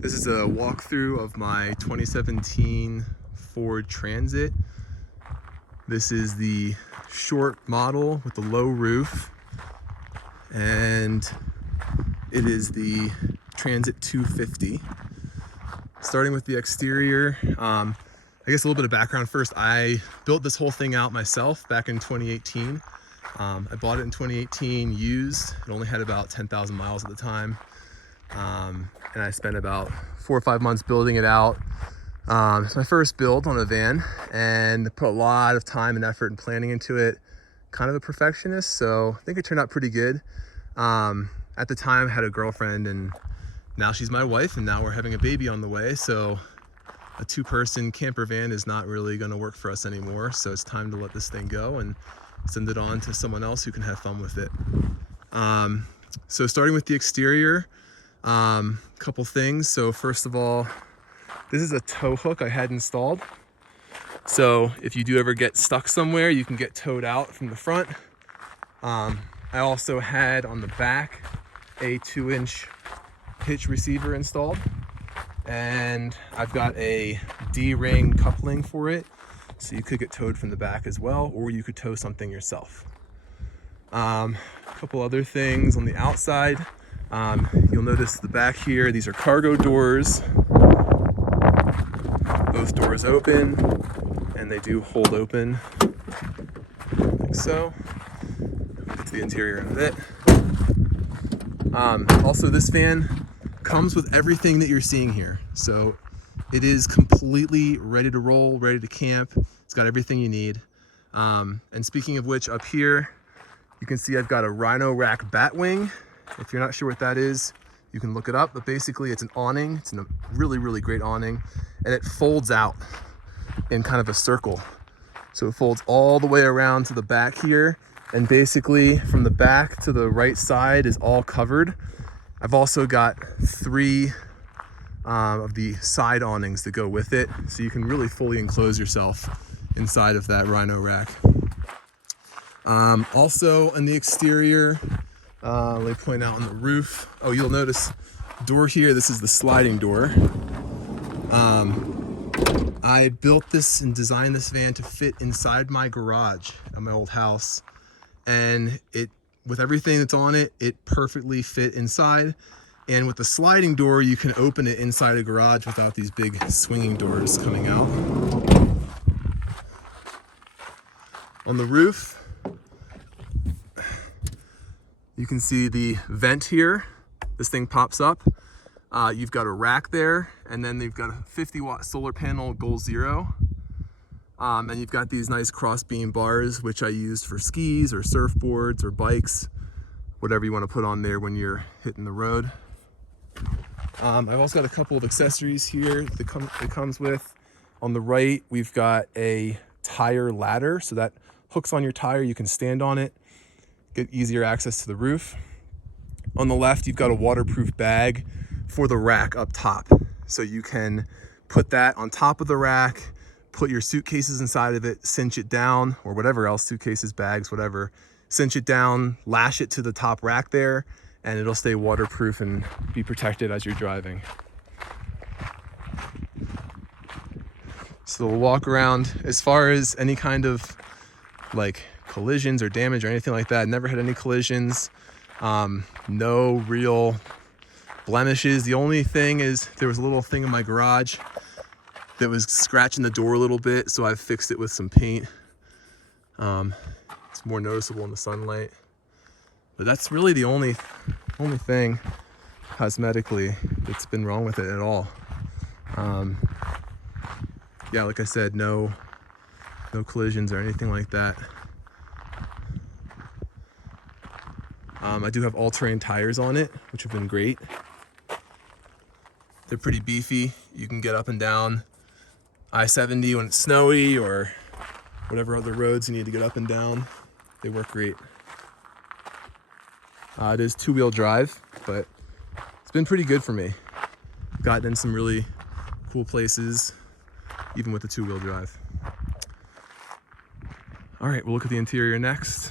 This is a walkthrough of my 2017 Ford Transit. This is the short model with the low roof, and it is the Transit 250. Starting with the exterior, I guess a little bit of background first. I built this whole thing out myself back in 2018. I bought it in 2018 used. It only had about 10,000 miles at the time. And I spent about 4 or 5 months building it out. It's my first build on a van, and put a lot of time and effort and planning into it. Kind of a perfectionist, so I think it turned out pretty good. At the time I had a girlfriend, and now she's my wife, and now we're having a baby on the way. So a 2-person camper van is not really going to work for us anymore. So it's time to let this thing go and send it on to someone else who can have fun with it. So starting with the exterior, couple things. So first of all, this is a tow hook I had installed. So if you do ever get stuck somewhere, you can get towed out from the front. I also had on the back a 2-inch hitch receiver installed, and I've got a D-ring coupling for it. So you could get towed from the back as well, or you could tow something yourself. A couple other things on the outside. You'll notice the back here, these are cargo doors. Both doors open, and they do hold open like so. We'll get to the interior in a bit. Also, this van comes with everything that you're seeing here. So it is completely ready to roll, ready to camp. It's got everything you need. And speaking of which, up here, you can see I've got a Rhino Rack bat wing. If you're not sure what that is, you can look it up, but basically it's an awning. It's a really, really great awning, and it folds out in kind of a circle. So it folds all the way around to the back here, and basically from the back to the right side is all covered. I've also got 3 of the side awnings that go with it, so you can really fully enclose yourself inside of that Rhino Rack. Also in the exterior, let me point out on the roof. Oh, you'll notice door here, this is the sliding door. I built this and designed this van to fit inside my garage at my old house, and with everything that's on it, it perfectly fit inside. And with the sliding door, you can open it inside a garage without these big swinging doors coming out. On the roof, you can see the vent here. This thing pops up. You've got a rack there, and then they've got a 50-watt solar panel Goal Zero. And you've got these nice cross-beam bars, which I used for skis or surfboards or bikes, whatever you want to put on there when you're hitting the road. I've also got a couple of accessories here that it comes with. On the right, we've got a tire ladder, so that hooks on your tire. You can stand on it, get easier access to the roof. On the left, you've got a waterproof bag for the rack up top. So you can put that on top of the rack, put your suitcases inside of it, cinch it down, or whatever else, suitcases, bags, whatever, cinch it down, lash it to the top rack there, and it'll stay waterproof and be protected as you're driving. So we'll walk around. As far as any kind of like collisions or damage or anything like that, never had any collisions. No real blemishes. The only thing is there was a little thing in my garage that was scratching the door a little bit, so I've fixed it with some paint. It's more noticeable in the sunlight, but that's really the only thing cosmetically that's been wrong with it at all. Yeah, like I said, no collisions or anything like that. I do have all-terrain tires on it, which have been great. They're pretty beefy. You can get up and down I-70 when it's snowy, or whatever other roads you need to get up and down. They work great. It is 2-wheel drive, but it's been pretty good for me. Gotten in some really cool places, even with the 2-wheel drive. All right, we'll look at the interior next.